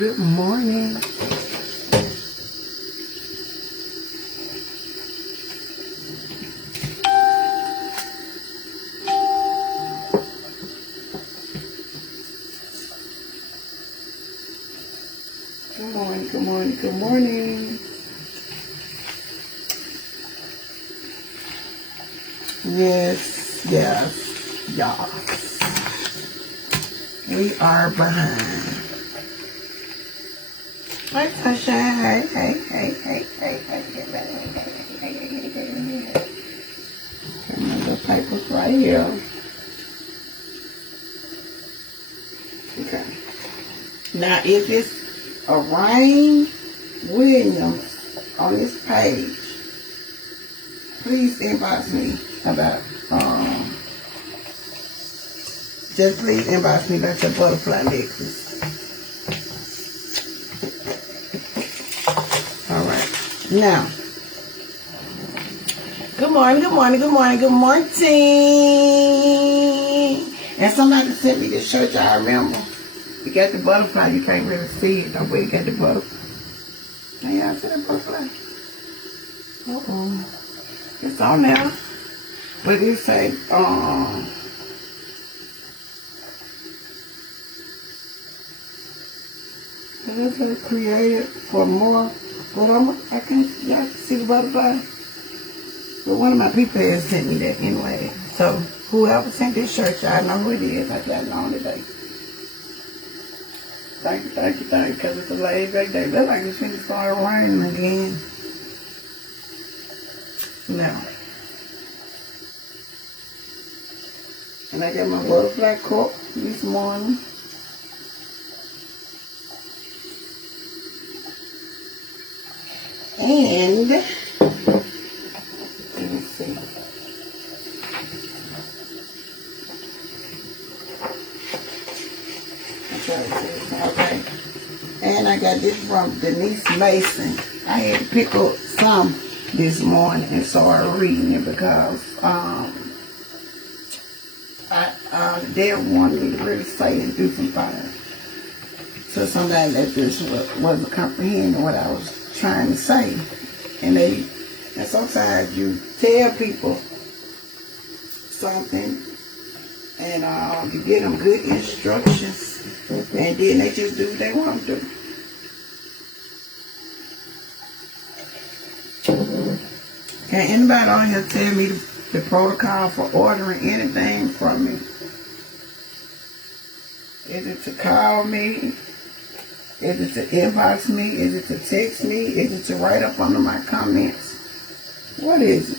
Good morning. Good morning, good morning, good morning. Yes, we are behind. Hi, Tasha. Hey. My little papers right here. Okay. Now, if it's Rain Williams on this page, please inbox me about, just please inbox me about your butterfly necklace. All right. Now, good morning. And somebody sent me this shirt, I remember. You got the butterfly, you can't really see it. Nobody got the butterfly. Now y'all see that butterfly? It's on there. But it say, it says created for more. But y'all can see the butterfly. But one of my people has sent me that anyway. So whoever sent this shirt, y'all know who it is. I got it on today. Thank you, because it's a laid back day. Looks like it's going to start raining again. Now. And I got my butterfly cup this morning. And, let me see. Okay. And I got this from Denise Mason. I had to pick up some this morning and started reading it because they wanted me to really say and do some things to somebody that just wasn't comprehending what I was trying to say. And sometimes you tell people something and you give them good instructions and then they just do what they want to do. Can anybody on here tell me the protocol for ordering anything from me? Is it to call me? Is it to inbox me? Is it to text me? Is it to write up under my comments? What is it?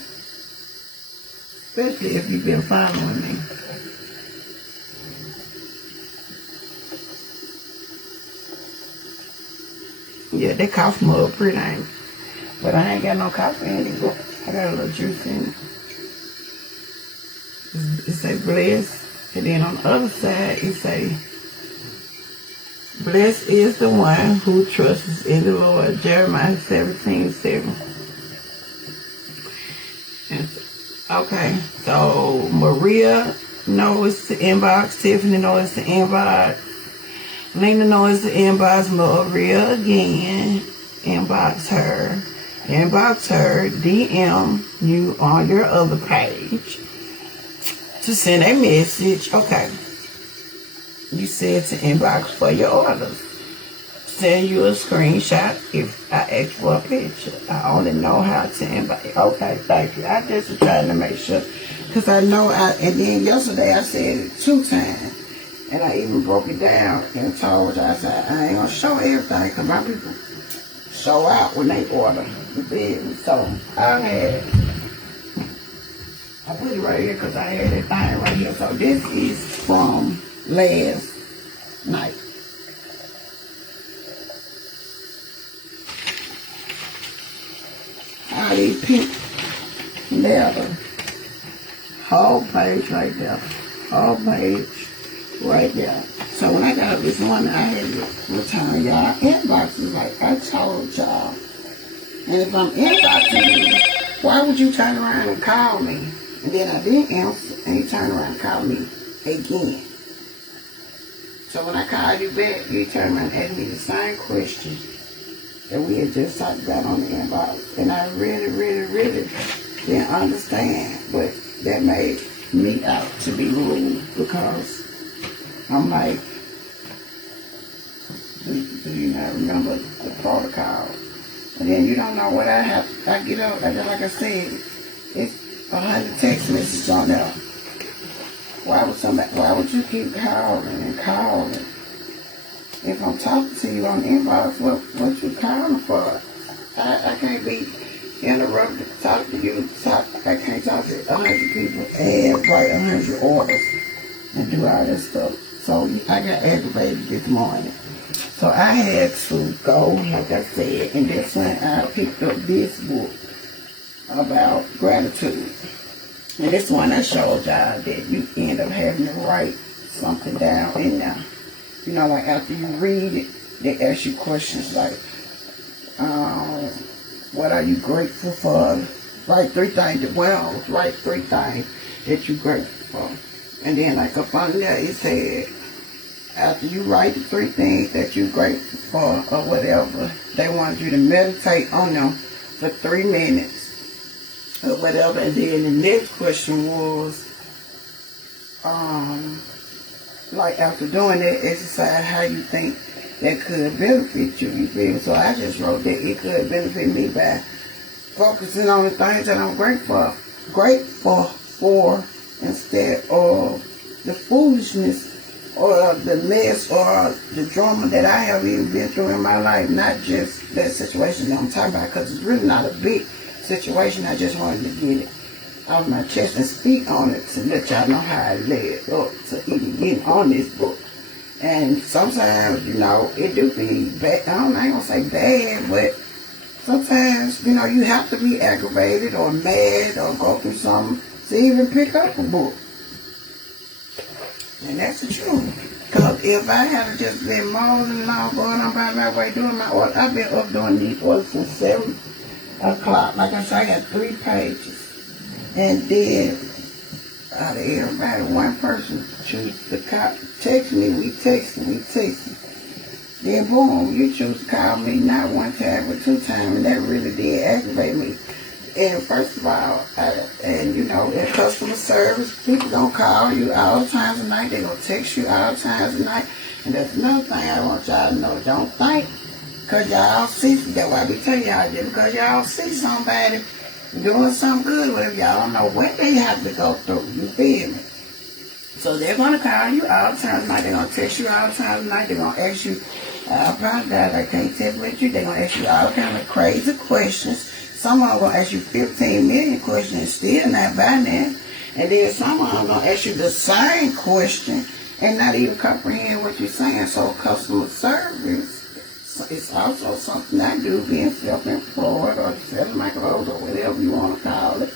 Especially if you've been following me. Yeah, that coffee mug pretty ain't. But I ain't got no coffee in it. I got a little juice in it. It say blessed. And then on the other side, it say, blessed is the one who trusts in the Lord. Jeremiah 17:7. Okay, so Maria knows the inbox. Tiffany knows the inbox. Lena knows the inbox. Maria again. Inbox her. DM you on your other page to send a message. Okay. You said to inbox for your orders. Send you a screenshot if I ask for a picture. I only know how to inbox. Okay, thank you. I just was trying to make sure. Because I know and then yesterday I said it 2 times. And I even broke it down and told you, I said, I ain't going to show everything because my people show out when they order the business. So I put it right here because I had that thing right here. So this is from last night. All these pink leather. Whole page right there. Whole page right there. So when I got up this morning, I had to return y'all inboxes like I told y'all. And if I'm inboxing you, why would you turn around and call me? And then I didn't answer, and you turn around and call me again. So when I called you back, you turned around and asked me the same question that we had just talked about on the inbox. And I really didn't understand. But that made me out to be rude because I'm like, do you not remember the protocol? And then you don't know what I have. I get up, like I said, it's 100 text messages on there. Why would you keep calling and calling? If I'm talking to you on the inbox, what you calling for? I can't be interrupted to talk to you. I can't talk to 100 people and write 100 orders and do all this stuff. So I got aggravated this morning. So I had to go, like I said, and that's when I picked up this book about gratitude. And this one I showed y'all that you end up having to write something down in there. You know, like after you read it, they ask you questions like, what are you grateful for? Write 3 things. Write 3 things that you're grateful for. And then like up under there it said, after you write the 3 things that you're grateful for or whatever, they want you to meditate on them for 3 minutes. Or whatever, and then the next question was, like after doing that exercise, how you think that could benefit you, you feel me? So I just wrote that it could benefit me by focusing on the things that I'm grateful for instead of the foolishness or the mess or the drama that I have even been through in my life, not just that situation that I'm talking about, because it's really not a big situation. I just wanted to get it off my chest and speak on it to let y'all know how I led up to even getting on this book. And sometimes, you know, it do be bad. I ain't gonna say bad, but sometimes, you know, you have to be aggravated or mad or go through something to even pick up a book. And that's the truth. Because if I had just been mosing along, going on by my way, doing my order, I've been up doing these orders since 7 o'clock. Like I said, I got 3 pages. And then, out of everybody, one person choose to text me. We texting. Then boom, you choose to call me not 1 time, but 2 times. And that really did aggravate me. And first of all, you know, in customer service, people don't call you all times of night. They're going to text you all times of night. And that's another thing I want y'all to know. Don't think, because y'all see, that's why I be telling y'all that, because y'all see somebody doing something good with it, y'all don't know what they have to go through. You feel me? So they're going to call you all the time of night. They're going to text you all the time of night. They're going to ask you, I apologize, I can't tell with you. They're going to ask you all kind of crazy questions. Some of them going to ask you 15 million questions and still not by now. And then some of them going to ask you the same question and not even comprehend what you're saying. So customer service, it's also something I do, being self-employed or selling my clothes or whatever you want to call it.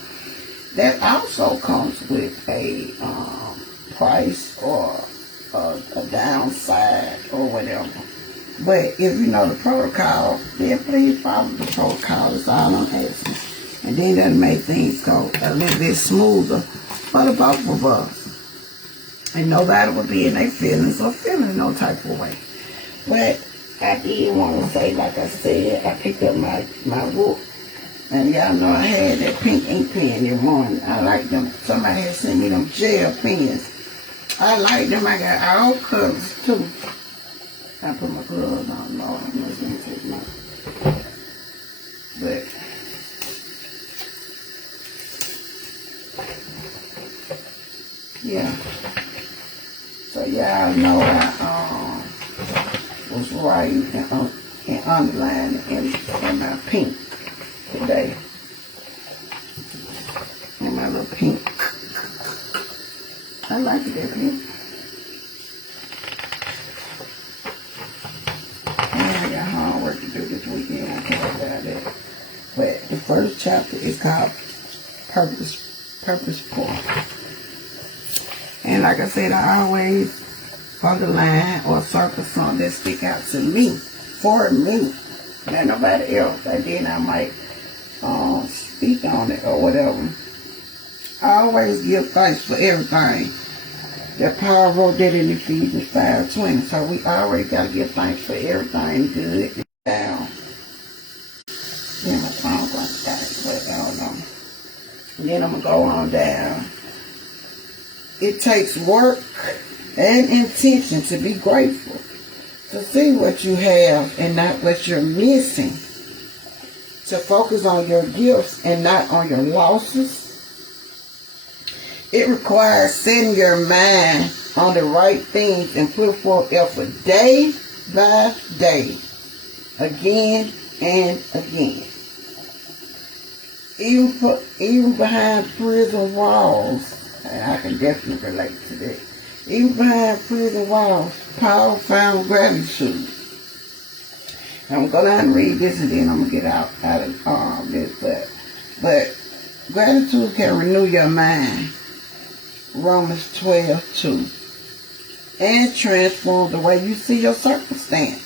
That also comes with a price or a downside or whatever. But if you know the protocol, then please follow the protocol. That's all I'm asking. And then that'll make things go a little bit smoother for the both of us. And nobody will be in their feelings or feeling no type of way. But I did want to say, like I said, I picked up my book. And y'all know I had that pink ink pen this morning. I like them. Somebody had sent me them gel pens. I like them. I got all colors too. I put my gloves on. Lord, I'm not going to take my... But... yeah. So y'all know I was writing and underlining in my pink today. And my little pink. I like that pink. Homework to do this weekend. I can't about that. But the first chapter is called Purposeful. And like I said, I always underline or circle something that stick out to me, for me, not nobody else. And then I might speak on it or whatever. I always give thanks for everything. That Paul wrote that in Ephesians 5:20. So we already got to give thanks for everything good and down. Yeah, my phone going to die, but I don't know. And then I'm going to go on down. It takes work and intention to be grateful. To see what you have and not what you're missing. To focus on your gifts and not on your losses. It requires setting your mind on the right things and put forth effort day by day, again and again. Even behind prison walls, and I can definitely relate to that. Even behind prison walls, Paul found gratitude. I'm going to read this and then I'm going to get out of this. But gratitude can renew your mind. Romans 12:2. And transform the way you see your circumstance.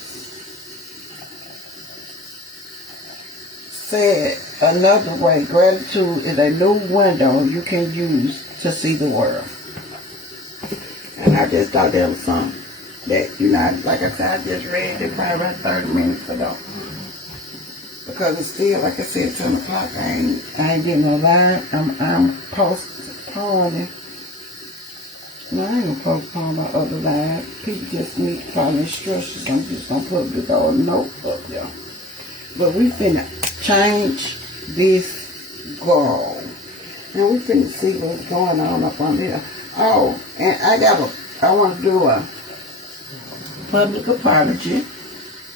Said another way, gratitude is a new window you can use to see the world. And I just thought that was something that, like I said, I just read it probably about 30 minutes ago. Because it's still, like I said, 10 o'clock. I ain't getting no line. I'm postponing. No, I ain't gonna postpone my other line. People just need to follow instructions. I'm just gonna put the old note up there. But we finna change this goal. And we finna see what's going on up on there. Oh, and I want to do a public apology.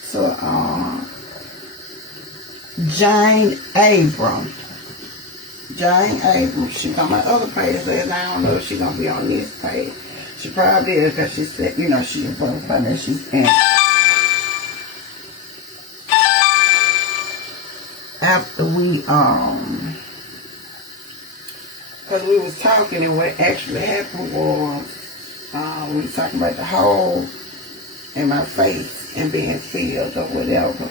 So, Jane Abrams. She's on my other page, and I don't know if she's going to be on this page. She probably is, because she said, she's a brother, and she's in. After we, because we was talking, and what actually happened was, we was talking about the hole in my face and being filled or whatever.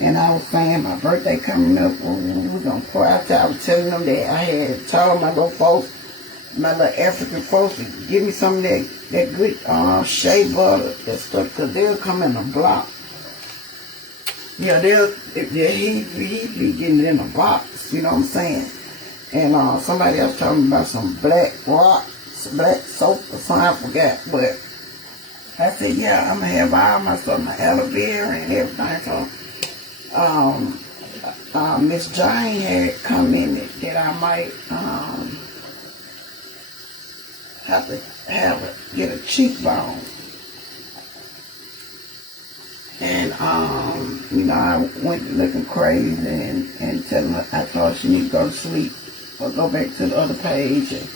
And I was saying my birthday coming up, we're going to pour out. I was telling them that I had told my little folks, my little African folks, to give me some of that good shea butter, that stuff, because they'll come in a block. Yeah, he be getting it in a box, you know what I'm saying? And somebody else told me about some black rock, some black soap or something, I forgot. But I said, yeah, I'm going to have all my stuff, my aloe vera and everything. So Miss Jane had commented that I might have to get a cheekbone. And I went looking crazy and telling her, I told her she need to go to sleep or go back to the other page and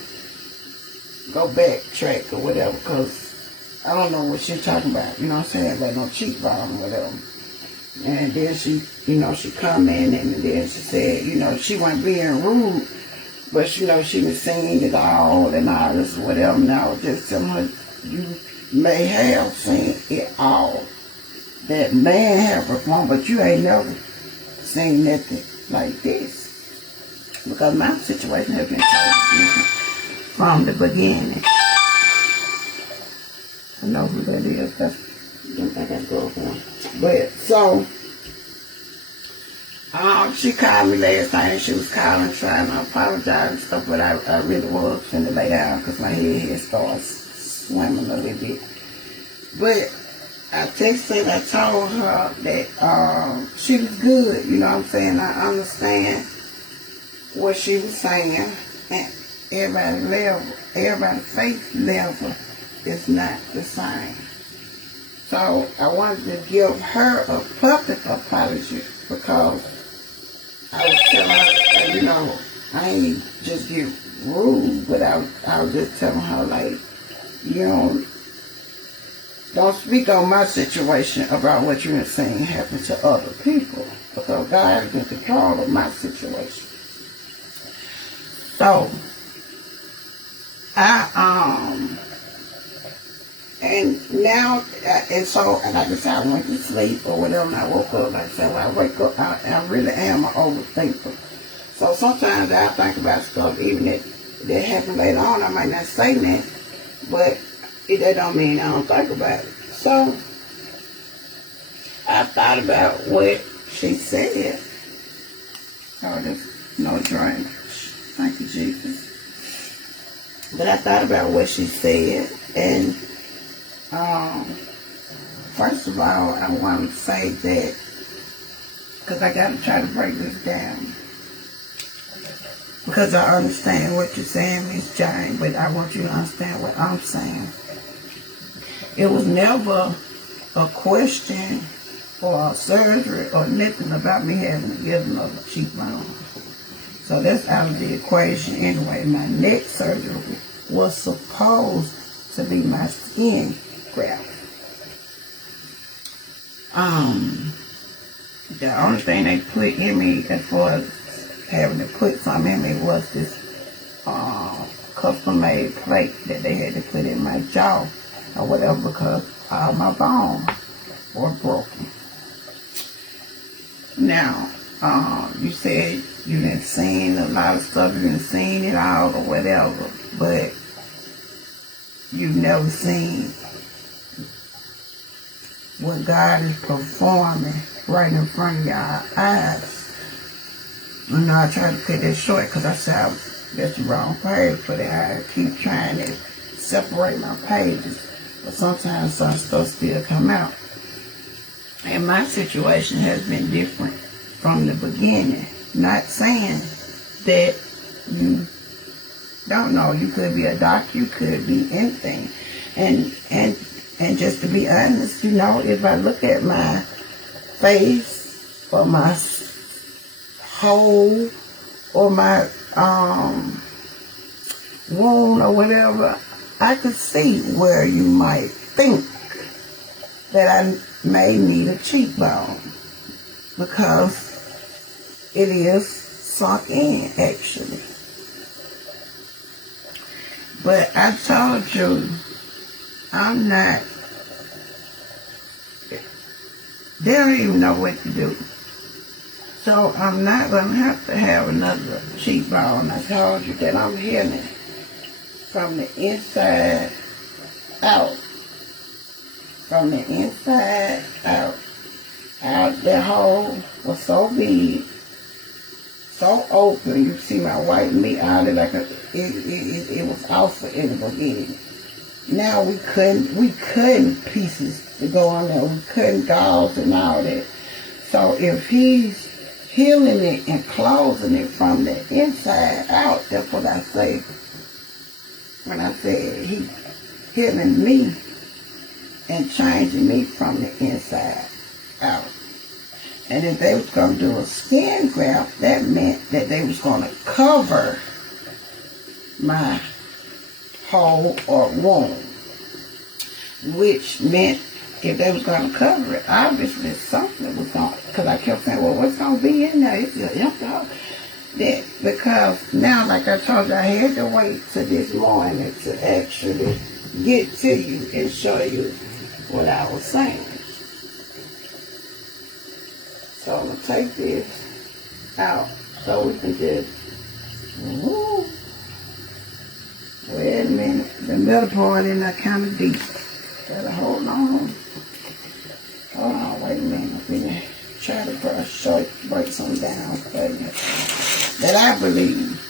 go backtrack or whatever, because I don't know what she's talking about, you know what I'm saying, like no cheekbone or whatever. And then she commented, and then she said, she wasn't being rude, but she was seen it all and all this or whatever. And I was just telling her, you may have seen it all that man have performed, but you ain't never seen nothing like this. Because my situation has been so different from the beginning. I know who that is. I got to go for him. But so, she called me last night, and she was calling, trying to apologize and stuff, but I really was finna lay down because my head had started swimming a little bit. But I texted her, I told her that she was good, you know what I'm saying? I understand what she was saying, and everybody's faith level is not the same. So I wanted to give her a public apology because I was telling her, I ain't just get rude, but I was just telling her, like, don't speak on my situation about what you're saying happened to other people, because God is in control of my situation. So, and like I said, I went to sleep or whatever, and I woke up. Like I said, when I wake up, I really am an overthinker. So sometimes I think about stuff, even that happened later on. I might not say that, but That don't mean I don't think about it. So I thought about what she said. Oh, there's no drainage. Thank you, Jesus. But I thought about what she said, and first of all, I want to say that, because I got to try to break this down, because I understand what you're saying, Miss Jane, but I want you to understand what I'm saying. It was never a question or a surgery or nothing about me having to get another cheekbone. So that's out of the equation anyway. My neck surgery was supposed to be my skin graft. The only thing they put in me as far as having to put something in me was this custom-made plate that they had to put in my jaw or whatever, because all my bones were broken. Now, you said you didn't seen a lot of stuff, you didn't seen it all or whatever, but you never seen what God is performing right in front of your eyes. And I tried to cut that short because I said that's the wrong page for that. I keep trying to separate my pages, but sometimes some stuff still come out. And my situation has been different from the beginning. Not saying that you don't know. You could be a doctor, you could be anything. And just to be honest, you know, if I look at my face or my hole or my wound or whatever, I could see where you might think that I may need a cheekbone, because it is sunk in, actually. But I told you, I'm not, they don't even know what to do. So I'm not going to have another cheekbone. I told you that I'm healing from the inside out. From the inside out. That hole was so big, so open. You see my white meat out of it, like it was awful in the beginning. Now we couldn't pieces to go on there. We couldn't gauze and all that. So if he's healing it and closing it from the inside out, that's what I say when I said he's healing me and changing me from the inside out. And if they was going to do a skin graft, that meant that they was going to cover my hole or wound, which meant if they was going to cover it, obviously something was going to, because I kept saying, well, what's going to be in there? It's an empty hole. That, because now, like I told you, I had to wait till this morning to actually get to you and show you what I was saying. So I'm going to take this out so we can just, wait a minute, the middle part in there kind of deep. Gotta hold on. Hold on, wait a minute. I'm going to try to break some down for you that I believe.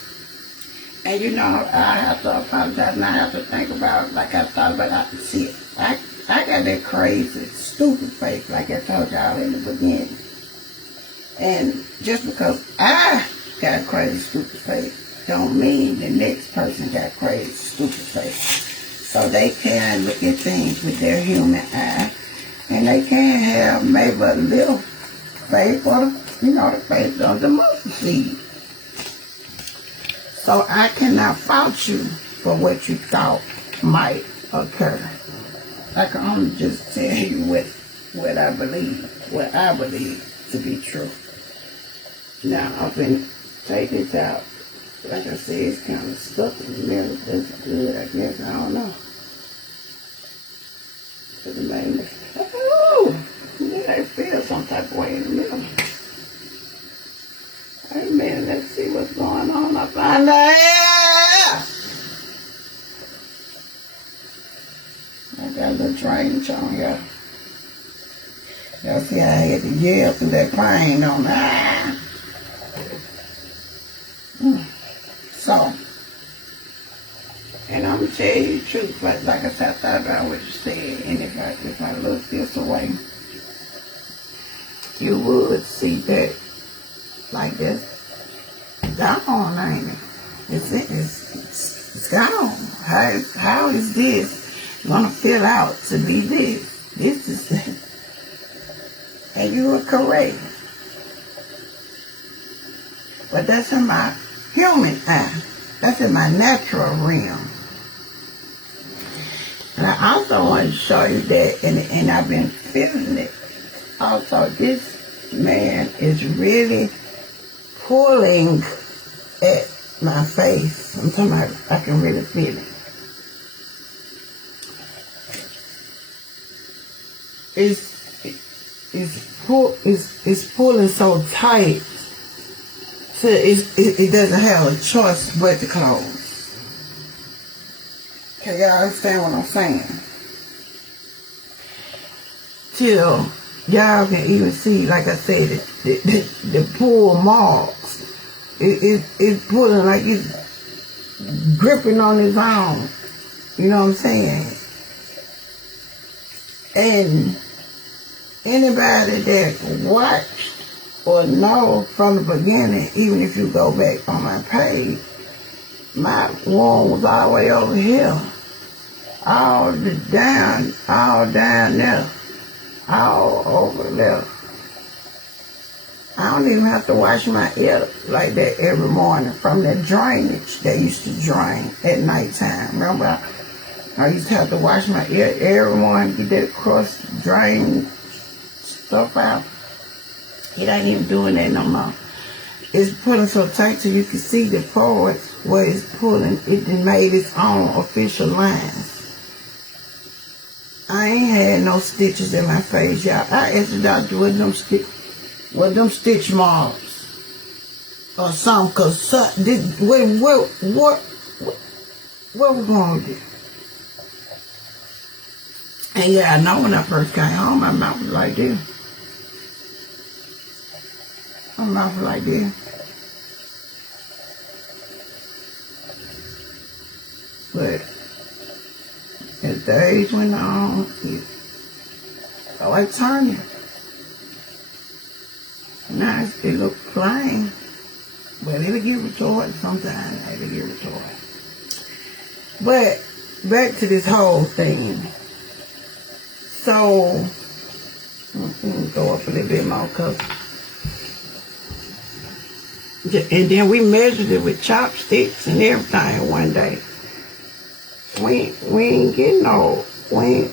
And you know, I have to apologize and I have to think about it like I thought about it. I can see it. I got that crazy, stupid face like I told y'all in the beginning. And just because I got a crazy, stupid face don't mean the next person got crazy, stupid face. So they can look at things with their human eye, and they can have maybe a little faith or, the faith of the mustard seed. So I cannot fault you for what you thought might occur. I can only just tell you what I believe to be true. Now, I'm going to take this out. Like I said, it's kind of stuck in the middle. That's good, I guess. I don't know. But it made me, I feel some type of way in the middle. Wait a minute, let's see what's going on up under here. got a little drainage on y'all. Y'all see how I had to yell through that pain on that. So, and I'm going to tell you the truth, but like I said, I thought about what you said, and if I look this away, you would see that, like this, gone, ain't it? It's gone. How is this going to fill out to be this? This is it. And you were correct. But that's in my human eye. That's in my natural realm. And I also want to show you that, and I've been feeling it. Also, this man is really pulling at my face. I'm talking about, I can really feel it. It's pulling so tight, so it doesn't have a choice but to close. Okay, y'all understand what I'm saying? Till y'all can even see, like I said, the pull marks. It's pulling like it's gripping on his arm. You know what I'm saying? And anybody that watched or know from the beginning, even if you go back on my page, my wound was all the way over here. All down there. All over there. I don't even have to wash my ear like that every morning from that drainage that used to drain at nighttime. Remember, I used to have to wash my ear every morning to get that cross drain stuff out. It ain't even doing that no more. It's pulling so tight so you can see the parts where it's pulling. It done made its own official lines. I ain't had no stitches in my face, y'all. I asked the doctor what them stitch marks or something, cause what we gonna do? And yeah, I know when I first came home, my mouth was like this. My mouth was like this. But as days went on, it started turning. Now it looked plain, but it'll get retorted sometimes. It'll get retorted. But back to this whole thing. So, let me go up a little bit more, and then we measured it with chopsticks and everything one day. We ain't getting no, where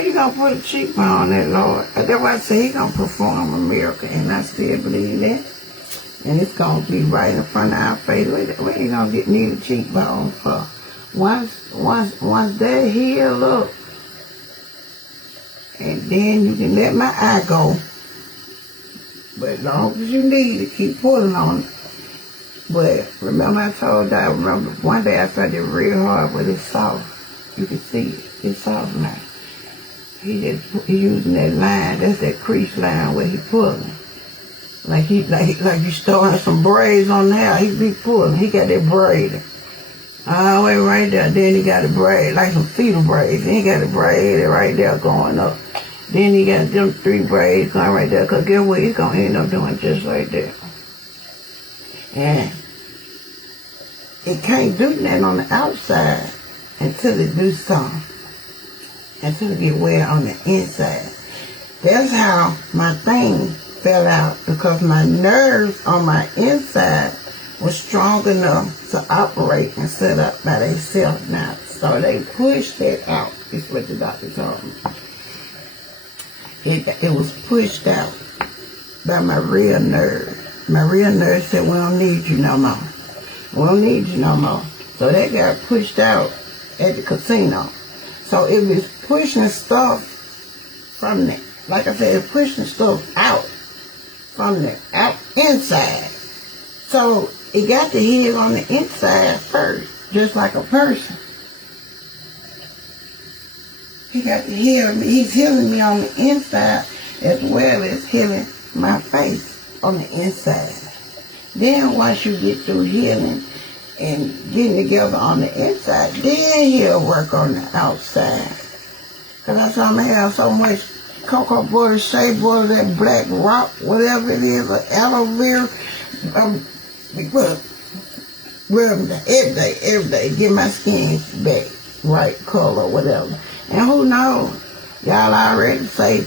you gonna put a cheekbone on that, Lord? That's why I say he gonna perform a miracle, and I still believe that. And it's gonna be right in front of our face. We ain't gonna need a cheekbone for. Once that heal up, and then you can let my eye go. But as long as you need it, keep pulling on it. But remember I told you, remember one day I felt it real hard, but it's soft. You can see it. It's soft now. He using that line. That's that crease line where he pulling. Like you starting some braids on there. He be pulling. He got that braid. All the way right there. Then he got a braid, like some fetal braids. Then he got a braid right there going up. Then he got them 3 braids going right there. Because guess what? He's going to end up doing just like that. And it can't do nothing on the outside until it do something. Until it get wet on the inside. That's how my thing fell out. Because my nerves on my inside was strong enough to operate and set up by themselves now. So they pushed it out, is what the doctor told me. It was pushed out by my real nerve. My real nerve said, we don't need you no more. We don't need you no more. So they got pushed out at the casino. So it was pushing stuff from the, like I said, it pushing stuff out from the inside. So it got to heal on the inside first, just like a person. He got to heal me. He's healing me on the inside as well as healing my face on the inside. Then once you get through healing and getting together on the inside, then he'll work on the outside. Because I told him I have so much cocoa butter, shea butter, that black rock, whatever it is, or aloe vera, rub every day, get my skin back right color, whatever. And who knows? Y'all already say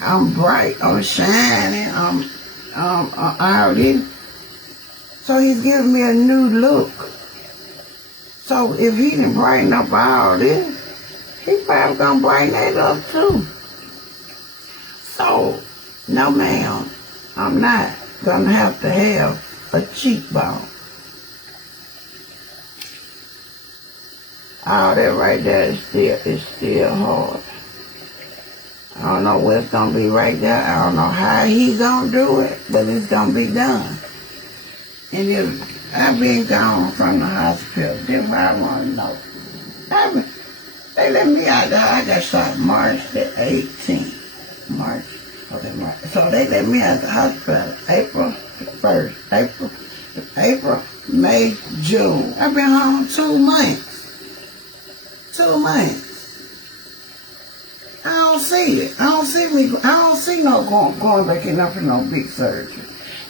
I'm bright, I'm shining, I'm all this. So he's giving me a new look. So if he didn't brighten up all this, he probably gonna brighten that up too. So, no ma'am, I'm not gonna have to have a cheekbone. All that right there is still hard. I don't know what's gonna be right there. I don't know how he gonna do it, but it's gonna be done. And if I've been gone from the hospital, this is what I want to know. They let me out there. I got shot March the 18th. March. So they let me out the hospital April 1st. April, May, June. I've been home 2 months. 2 months. I don't see it. I don't see no going back in there for no big surgery.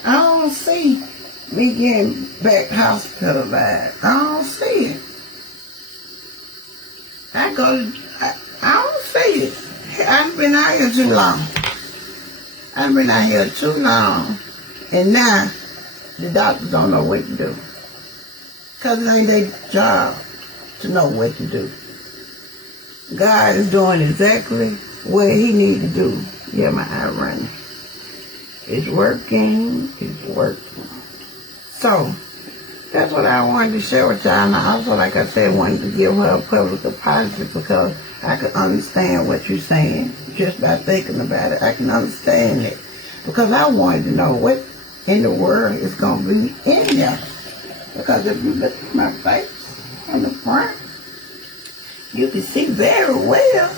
I don't see me getting back hospitalized. I don't see it. I don't see it. I've been out here too long. I've been out here too long. And now, the doctors don't know what to do. Because it ain't their job to know what to do. God is doing exactly what he needs to do. Yeah, my eye running. It's working. It's working. So, that's what I wanted to share with y'all. And I also, like I said, wanted to give her a public apology because I could understand what you're saying. Just by thinking about it, I can understand it. Because I wanted to know what in the world is going to be in there. Because if you look at my face from the front, you can see very well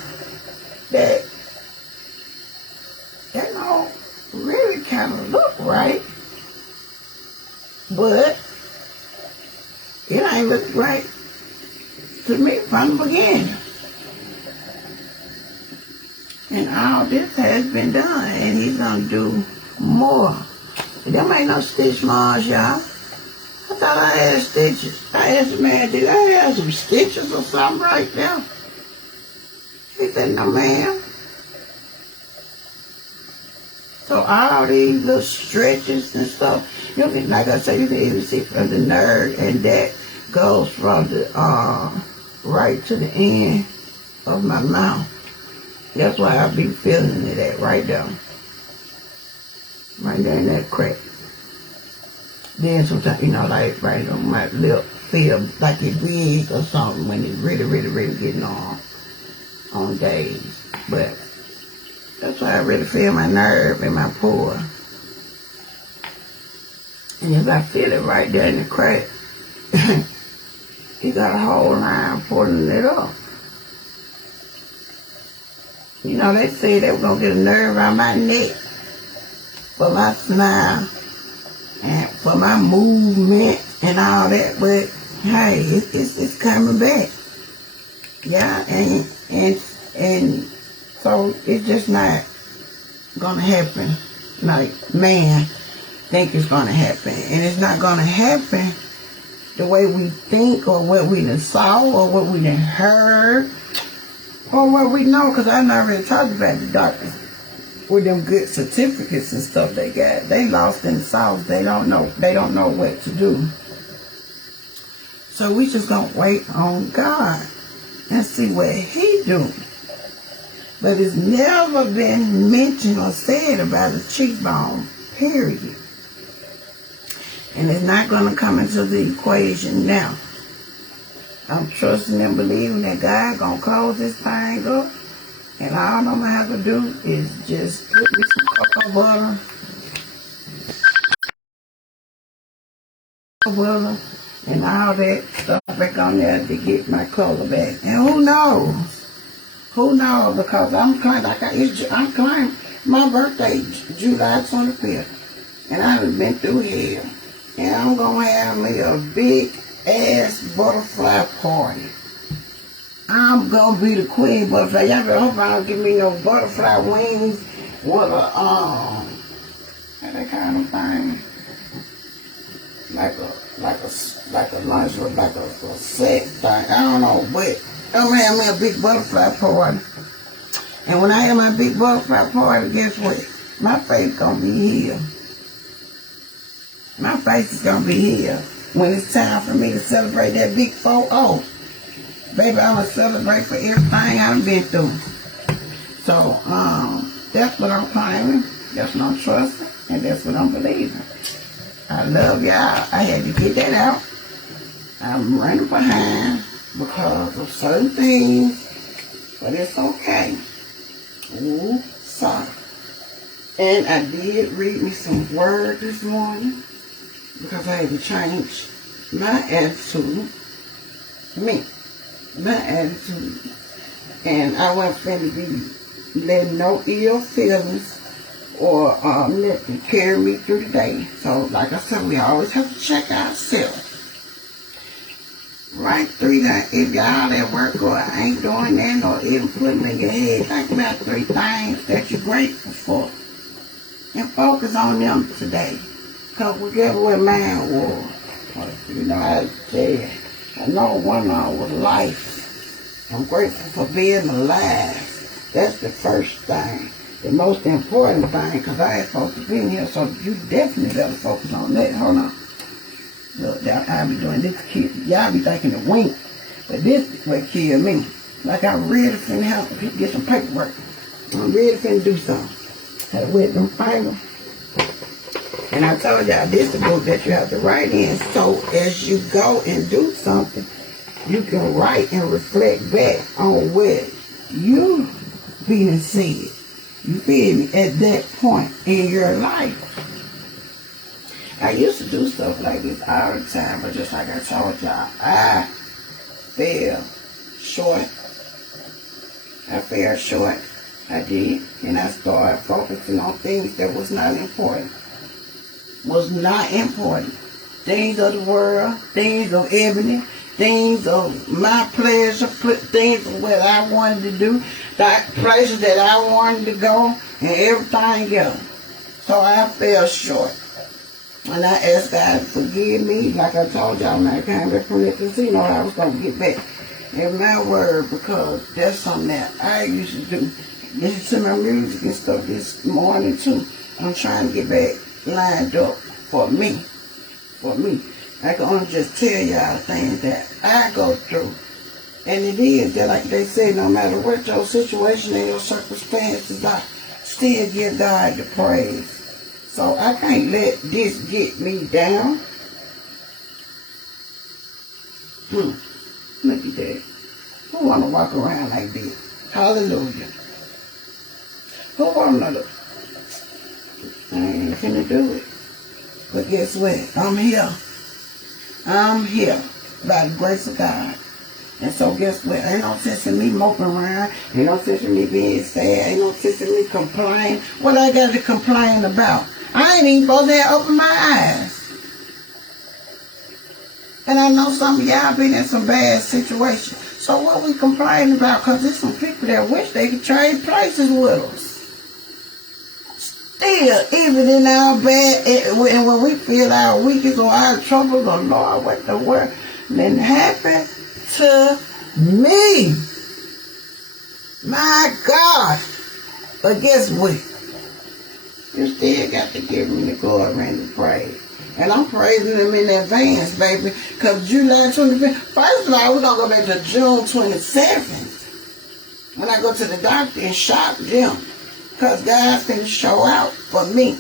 that they don't really kind of look right. But it ain't look right to me from the beginning. And all this has been done, and he's gonna do more. Them ain't no stitch marks, y'all. I thought I had stitches. I asked the man, did I have some stitches or something right there? He said, no ma'am. So all these little stretches and stuff, you can, like I said, you can even see from the nerve, and that goes from the right to the end of my mouth. That's why I be feeling it at right there. Right there in that crack. Then sometimes, like right on my lip, feel like it big or something when it's really, really, really getting on days. But that's why I really feel my nerve and my pore. And if I feel it right there in the crack, you got a whole line pulling it up. They said they were going to get a nerve around my neck for my smile and for my movement and all that. But, hey, it's coming back. Yeah, and so it's just not going to happen like man think it's going to happen. And it's not going to happen the way we think or what we done saw or what we done heard. Or what we know, because I never really talked about the doctors with them good certificates and stuff they got. They lost in the sauce. They don't know what to do. So we just gonna wait on God and see what he do. But it's never been mentioned or said about a cheekbone, period. And it's not gonna come into the equation now. I'm trusting and believing that God gonna close this thing up, and all I'm gonna have to do is just put me some cocoa butter, and all that stuff back on there to get my color back. And who Who knows? Because I'm claiming, I'm claiming my birthday, July 25th. And I done been through hell. And I'm going to have me a big ass butterfly party. I'm going to be the queen butterfly. Y'all better hope I don't give me no butterfly wings with a, that kind of thing. Like a lunch with like a set thing. I don't know, but I'm gonna have me a big butterfly party. And when I have my big butterfly party, guess what? My face gonna be here. My face is gonna be here when it's time for me to celebrate that big 4-0. Baby, I'm gonna celebrate for everything I've been through. So, that's what I'm claiming. That's what I'm trusting, and that's what I'm believing. I love y'all. I had to get that out. I'm running behind because of certain things, but it's okay. Ooh, sorry. And I did read me some word this morning because I had to change my attitude. My attitude. And I wasn't finna be letting no ill feelings or nothing carry me through the day. So, like I said, we always have to check ourselves. Write 3 times. If y'all at work or ain't doing that or even putting in your head, think about 3 things that you're grateful for. And focus on them today. Because we get where mine was. You know, I tell you, I know one of them was life. I'm grateful for being alive. That's the first thing. The most important thing, because I ain't supposed to be in here, so you definitely better focus on that. Hold on. Look, I be doing this kid. Y'all be thinking to wink, but this way kill me. Like I'm ready finna help get some paperwork. I'm ready finna do something. Had to wet them fingers. And I told y'all, this is the book that you have to write in. So as you go and do something, you can write and reflect back on what you being said. You feel me? At that point in your life. I used to do stuff like this all the time, but just like I told y'all, I fell short. I did. And I started focusing on things that was not important. Things of the world, things of Ebony, things of my pleasure, things of what I wanted to do, that places that I wanted to go, and everything else. So I fell short. And I asked God to forgive me. Like I told y'all when I came back from the casino, I was going to get back in my word, because that's something that I used to do. Listen to my music and stuff this morning too. I'm trying to get back lined up for me. I can only just tell y'all things that I go through. And it is that, like they say, no matter what your situation and your circumstances are, still give God the praise. So I can't let this get me down. Look at that. Who want to walk around like this? Hallelujah. Who want to? I ain't finna do it. But guess what? I'm here. By the grace of God. And so guess what? Ain't no sense in me moping around. Ain't no sense in me being sad. Ain't no sense in me complaining. What I got to complain about? I ain't even supposed to open my eyes. And I know some of y'all been in some bad situations. So what we complaining about? Because there's some people that wish they could trade places with us. Still, even in our bad, and when we feel our weakness or our troubles, or Lord, what the world then happened to me? My God. But guess what? You still got to give me the glory and the praise. And I'm praising them in advance, baby. Because July 25th, first of all, we're going to go back to June 27th. When I go to the doctor and shop them. Because God's going to show out for me.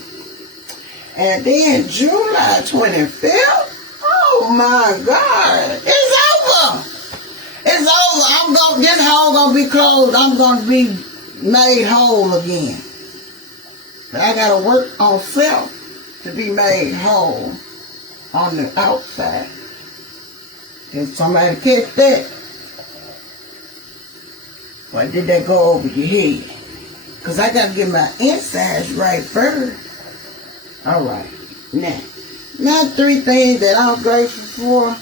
And then July 25th, oh my God, it's over. It's over. This hole going to be closed. I'm going to be made whole again. But I got to work on self to be made whole on the outside. If somebody catch that, Or did that go over your head? Because I got to get my insides right first. All right. Now 3 things that I'm grateful for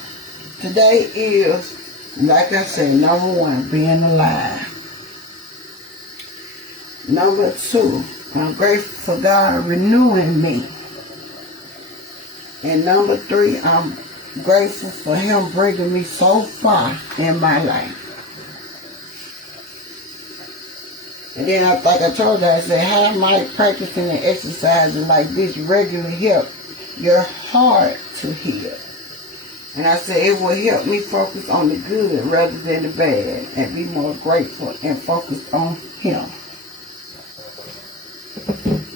today is, like I said, number 1, being alive. Number 2, I'm grateful for God renewing me. And number 3, I'm grateful for Him bringing me so far in my life. And then I think I told her, I said, how might practicing and exercising like this regularly help your heart to heal? And I said, it will help me focus on the good rather than the bad and be more grateful and focused on Him.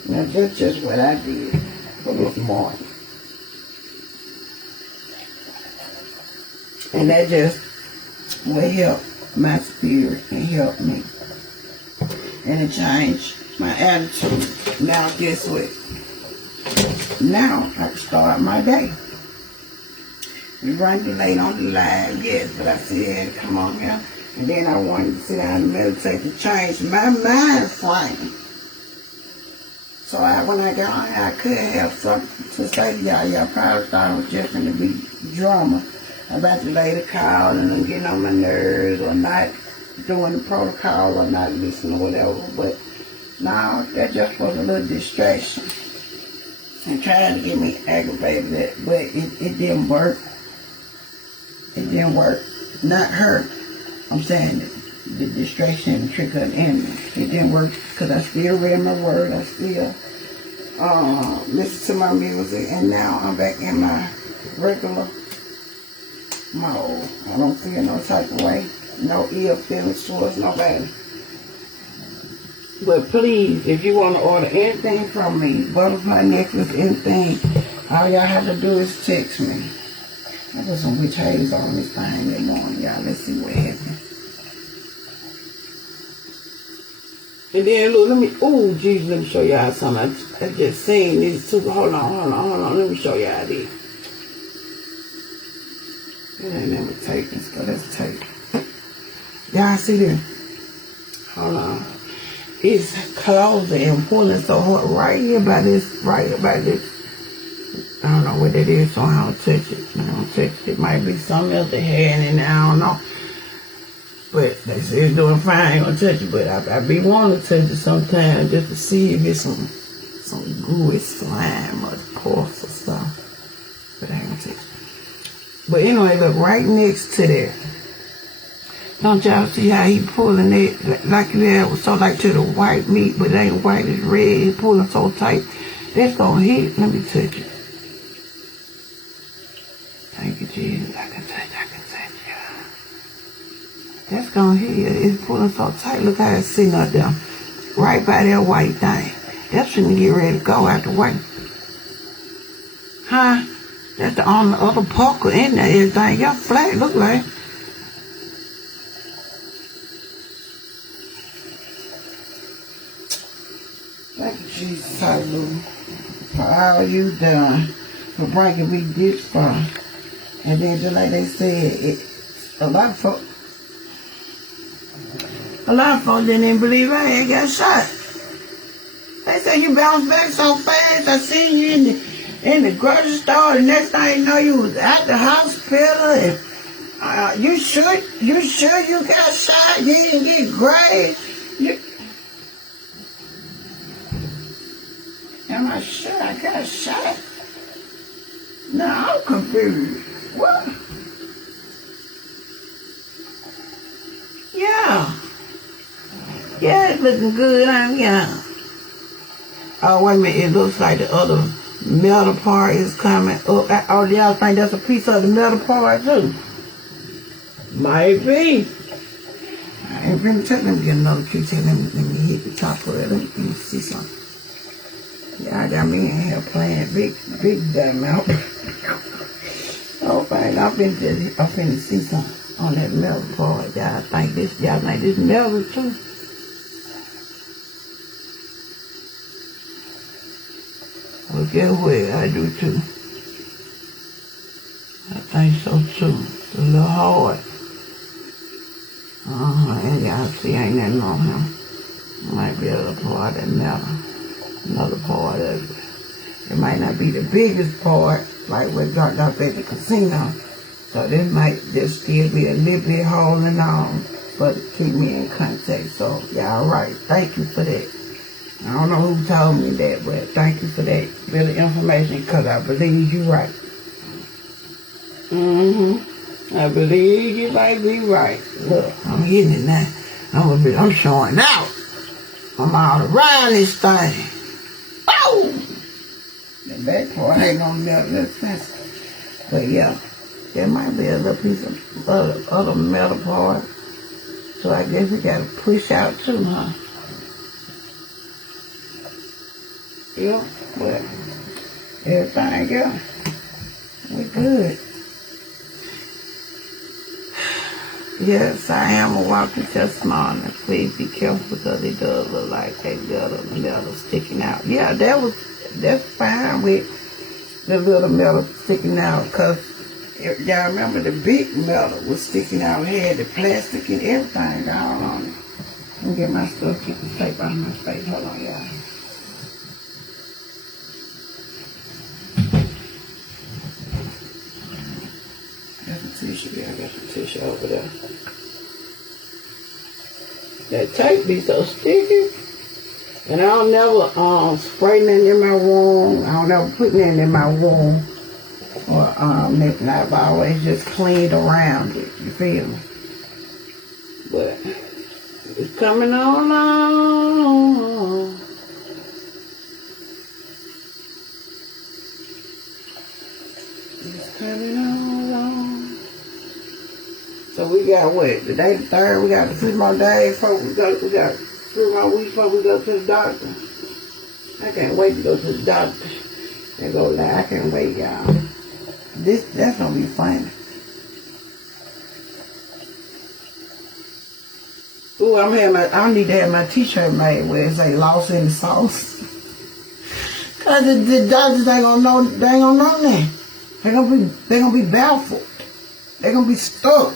Now that's just what I did for this morning. And that just will help my spirit and help me. And it changed my attitude. Now guess what? Now I can start my day. We running late on the live, yes, but I said, come on here. And then I wanted to sit down and meditate to change my mind frame. So when I got on here, I could have something to say to y'all. Y'all probably thought I was just going to be drama about the lady calling and getting on my nerves or not doing the protocol or not listening or whatever. But no, that just was a little distraction. And trying to get me aggravated, but it didn't work. It didn't work. Not her. I'm saying the distraction and the trick of the enemy. It didn't work because I still read my word. I still listen to my music. And now I'm back in my regular mode. I don't feel no type of way. No ill feelings towards nobody. But please, if you want to order anything from me, butterfly necklace, anything, all y'all have to do is text me. I put some witch haze on this thing that morning, y'all. Let's see what happens. And then look, oh Jesus, let me show y'all something. I just seen this too. Hold on. Let me show y'all this. It ain't never taken, so let's take it. Y'all see this? Hold on. It's closing and pulling so hard right here by this, right about this. I don't know what it is, so I don't touch it. I don't touch it. It might be something else they had in there, I don't know. But they say it's doing fine, I ain't gonna touch it. But I be wanting to touch it sometimes just to see if it's some gooey slime or pus or stuff. But I ain't gonna touch it. But anyway, look, right next to that. Don't y'all see how he pulling it like you had so like to the white meat, but it ain't white, it's red. He pulling so tight. That's gonna hit. Let me touch it. Thank you, Jesus. I can touch y'all. That's gonna hit. It's pulling so tight. Look how it's sitting up there. Right by that white thing. That's when you get ready to go out the white. Huh? That's the on the other pucker in there, everything. Y'all flat look like. Thank you, Jesus, hallelujah, for all you done, for bringing me this far. And then just like they said, a lot of folks didn't even believe I had got shot. They said you bounced back so fast. I seen you in the grocery store. The next thing you know, you was at the hospital. And you sure you got shot? You didn't get grazed? Am I sure I got shot? No, I'm confused. What? Yeah. Yeah, it's looking good, yeah. Oh, wait a minute. It looks like the other metal part is coming up. Oh, y'all think that's a piece of the metal part, too? Might be. I ain't really touching. Let me get another Q-tip. Let me hit the top of it. Let me see something. Y'all got me in here playing big damn out. Oh, fine. I'm finna see something on that metal part. Y'all think this metal too? Well, guess what? I do too. I think so too. It's a little hard. And y'all see, ain't nothing on him. Might be a little part of metal. Another part of it. It might not be the biggest part, like what dropped off at the casino. So this might just still be a little bit holding on, but to keep me in contact. So y'all right. Thank you for that. I don't know who told me that, but thank you for that bit of information, because I believe you're right. I believe you might be right. Look, I'm getting it now. I'm showing out. I'm all around this thing. Oh! The back part ain't gonna melt that sensitive. But yeah, there might be a little piece of other metal part. So I guess we gotta push out too, huh? Yeah, but everything else, we good. Yes, I am a walking testimony. Please be careful, because it does look like a little metal sticking out. Yeah, that's fine with the little metal sticking out, because y'all remember the big metal was sticking out. It had the plastic and everything down on it. Let me get my stuff, keep the tape out of my face. Hold on, y'all. I got some tissue over there. That tape be so sticky. And I don't never spray nothing in my wound. I don't never put nothing in my wound. Or nothing. I've always just cleaned around it. You feel me? But it's coming on along. It's coming on along. So we got what? Today the 3rd. We got 3 more days before we got 3 more weeks before we go to the doctor. I can't wait to go to the doctor. And go there. I can't wait, y'all. That's gonna be fun. Ooh, I need to have my t-shirt made where it say "Lost in the Sauce." Cause the doctors ain't gonna know. They ain't gonna know that. They gonna be baffled. They gonna be stuck.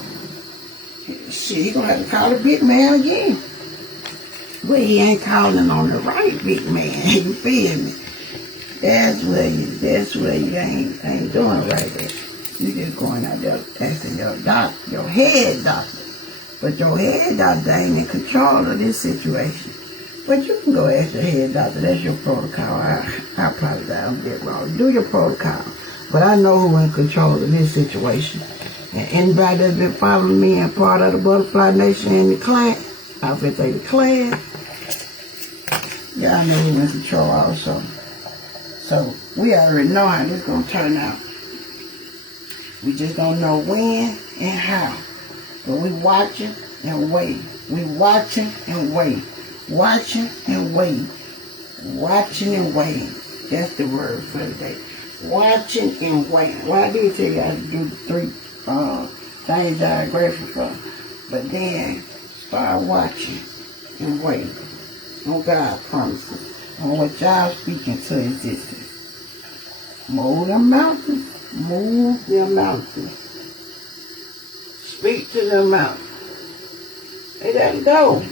Shit, he gonna have to call the big man again. But he ain't calling on the right big man. You feel me? That's where you ain't doing right there. You just going out there asking your doctor, your head doctor. But your head doctor ain't in control of this situation. But you can go ask your head doctor. That's your protocol. I apologize. I'm getting wrong. Do your protocol. But I know who's in control of this situation. And anybody that's been following me and part of the Butterfly Nation and the clan, I bet they the clan. Yeah, I know who's in control also. So we already know how this gonna turn out. We just don't know when and how. But we watching and waiting. We watching and waiting. Watching and waiting. Watching and waiting. That's the word for today. Watching and waiting. Well, I did tell you I had to do the 3 things that I'm grateful for. But then start watching and waiting on God's promises. On what y'all speaking to existence. Move them mountains. Move them mountains. Speak to them mountains. They gotta go.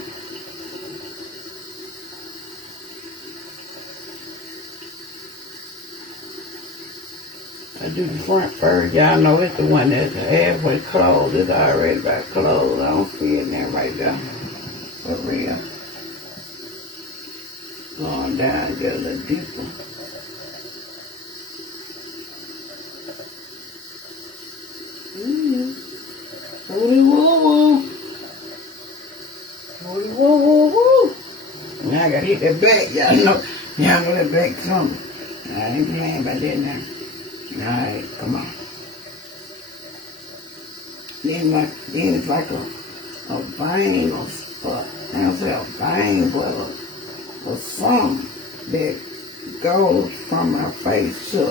I do the front first. Y'all know it's the one that's halfway closed. It's already about closed. I don't see it there right there. For real. Going down just a little deeper. Woody woo woo. Woody woo woo woo. Now I gotta hit that back. Y'all know that back coming. I ain't playing about that now. Alright, come on. Then it's like a vein or I don't say a vein, but a something that goes from my face to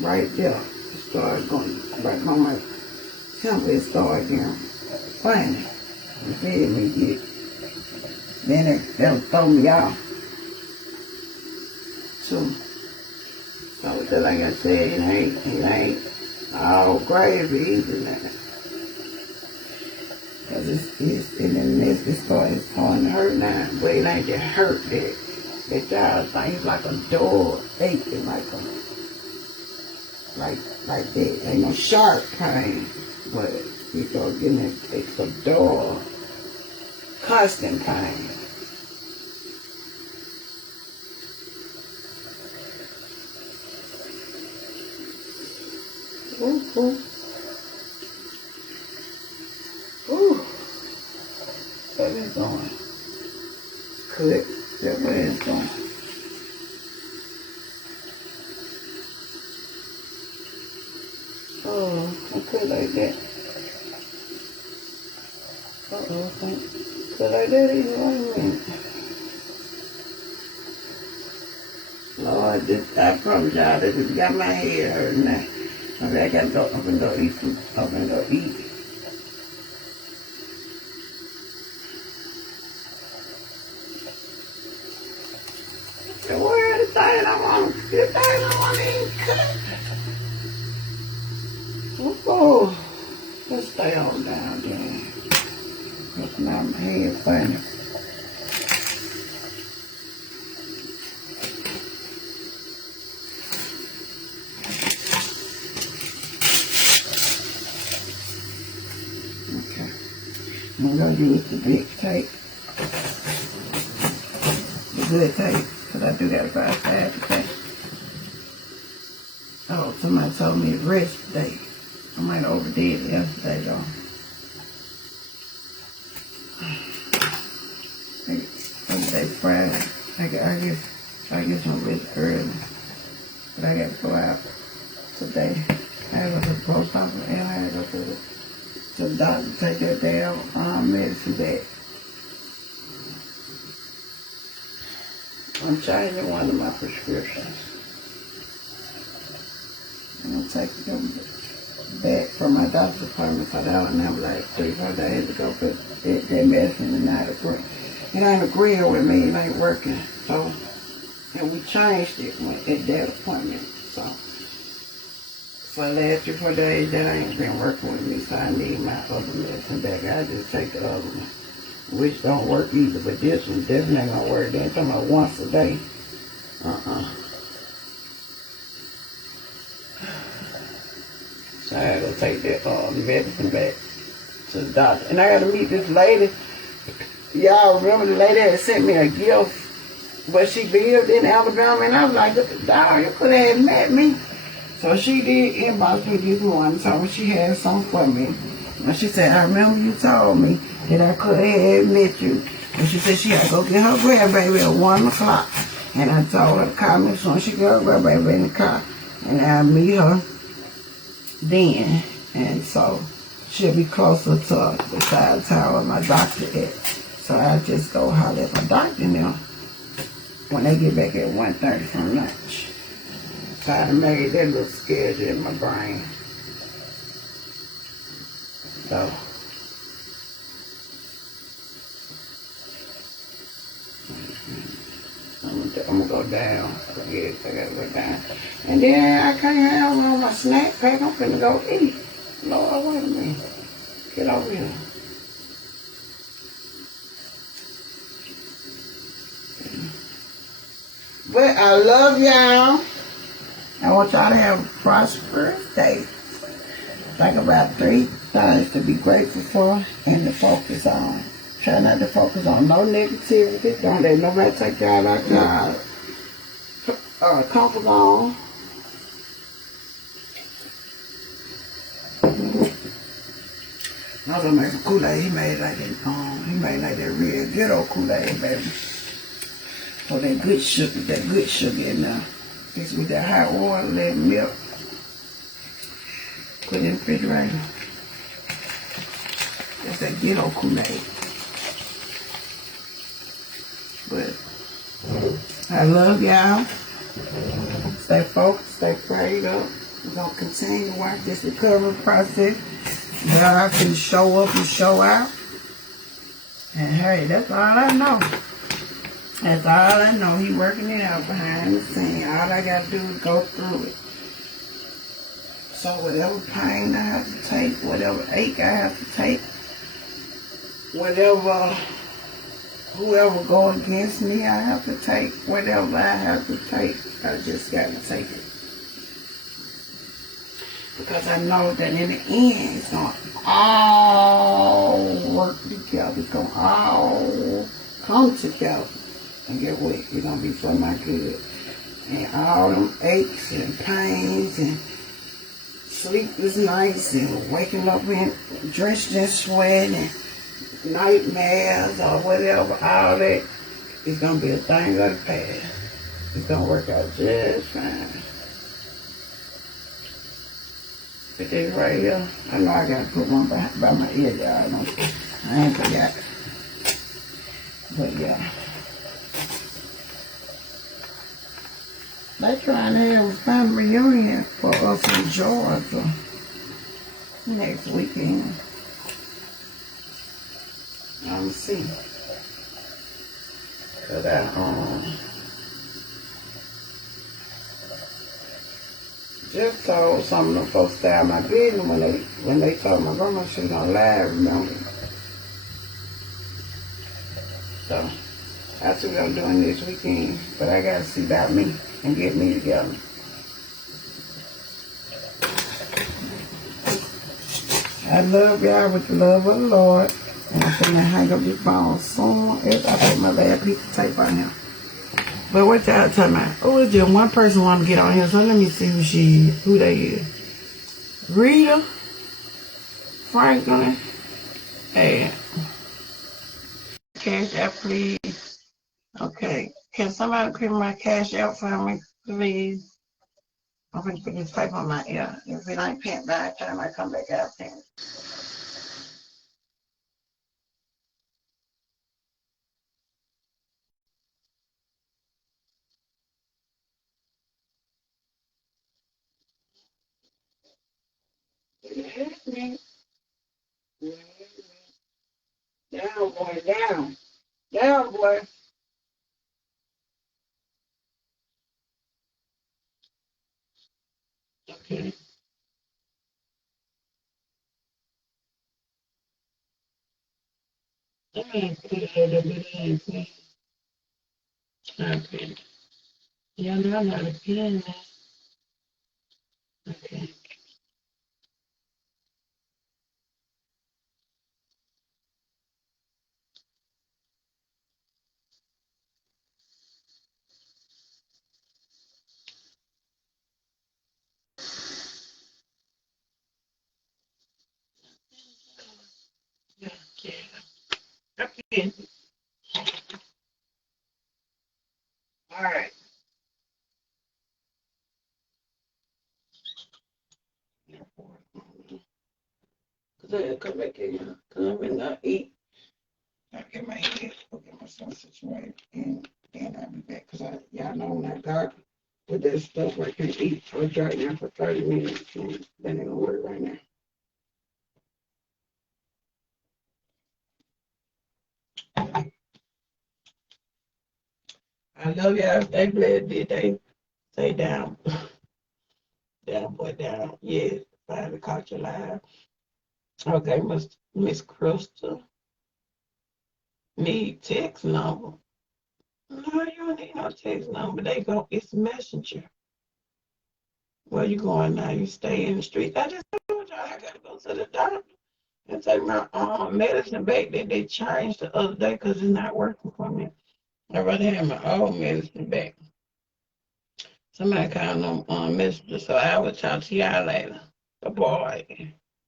right there. It started going right on my temple. It started getting funny. You feel me? Then that'll throw me off. So like I said, it ain't all gravy either now. Cause it's in the midst, it's starting to hurt now. But it ain't just hurt that child thing. It's like a door aching, like that. Ain't no sharp pain, but you start getting it's a door, constant pain. Ooh, ooh. Ooh. Where is going? Click. That way it's going. Oh, I could like that. Uh-oh, I could like that either. Wait a minute. Lord, I promise y'all, this has got my head hurting now. Okay, I gotta go up and go eat some, up and go eat. So where the thing I want to eat cut? Oh, let's stay on down there. That's not my head funny. Okay, I'm gonna use the big tape, the good tape, because I do gotta go outside today. Oh, somebody told me it's rest day. I might have overdid it yesterday though. Yesterday Friday. I guess I'm really early. But I got to go out today. I had to go to the post office and I had to go to the doctor to take that damn medicine back. I'm changing one of my prescriptions. I'm taking them back from my doctor's appointment for that one. I'm like 3-4 days ago, but that medicine is not agreeing. It ain't agreeing with me. It ain't working. So, and we changed it at that appointment. So, for the last 3-4 days, that ain't been working with me. So I need my other medicine back. I just take the other one, which don't work either. But this one definitely ain't gonna work. They're talking about once a day. So I had to take that medicine back to the doctor. And I got to meet this lady. Y'all remember the lady that sent me a gift, but she lived in Alabama, and I was like, dog, you could have met me. So she did inbox me this morning, told me she had something for me. And she said, I remember you told me that I could have met you. And she said she had to go get her grandbaby at 1 o'clock. And I told her to call me as soon as she get her grandbaby in the car. And I'll meet her then. And so she'll be closer to the side of town where my doctor is. So I just go holler at my doctor now when they get back at 1:30 from lunch. So I made that little schedule in my brain. So I'm gonna go down. Yes, I gotta go down. And then I can't have on my snack pack. I'm finna go eat. Lord, wait a minute. Get over here. But I love y'all. I want y'all to have a prosperous day. Think about 3 things to be grateful for and to focus on. Try not to focus on no negativity. Don't let nobody take y'all out y'all comfort zone. I was gonna make some Kool-Aid. He made like that real good old Kool-Aid, baby. So that good sugar in there. It's with that hot water, let milk. Put it in the refrigerator. That's that good old Kool-Aid. But I love y'all. Stay focused, stay prayed up. We're gonna continue to work this recovery process. God can show up and show out. And hey, that's all I know. That's all I know. He working it out behind the scene. All I gotta do is go through it. So whatever pain I have to take, whatever ache I have to take, whatever, whoever go against me, I have to take. Whatever I have to take, I just got to take it. Because I know that in the end, it's going to all work together. It's going to all come together. And get what? It's going to be for my good. And all them aches and pains and sleepless nights and waking up in drenched in sweat and nightmares or whatever, all that is going to be a thing of the past. It's going to work out just fine. But this right here, I know I got to put one by my ear, y'all. I ain't forgot. But yeah. They trying to have a family reunion for us in Georgia next weekend. I'm see. Cause I just told some of them folks stay out my business when they told my grandma she was gonna live, remember? So that's what I'm doing this weekend. But I gotta see about me and get me together. I love y'all with the love of the Lord. And I'm finna hang up this phone soon as I put my last piece of tape on here. But what y'all talking about? Oh, it's just one person want to get on here, so let me see who they is. Rita, Franklin, and Cash App, please. Okay, can somebody put my Cash App for me, please? I'm gonna put this tape on my ear. If it ain't pent by the time I come back out there. Down, boy, down. Down, boy. Okay. Let me put it a little bit in, please. Okay. Yeah, no, I'm not a pen now. Okay. Yeah, yeah. Okay. All right. Cause I come back in, come and not eat. I get my head, go get myself situated, and then I'll be back. Cause y'all know when I got with this stuff, I can't eat or drink now for 30 minutes. And that ain't gonna work right now. I love y'all. Stay blessed. Did they stay down? Down, boy, down. Yes, finally caught you live. Okay, Miss Crystal. Need text number. No, you don't need no text number. They go, it's messenger. Where you going now? You stay in the street. I just told y'all I gotta go to the doctor and take my medicine back that they changed the other day because it's not working for me. I'd rather have my old medicine back. Somebody called them messenger, so I will talk to y'all later. Bye-bye.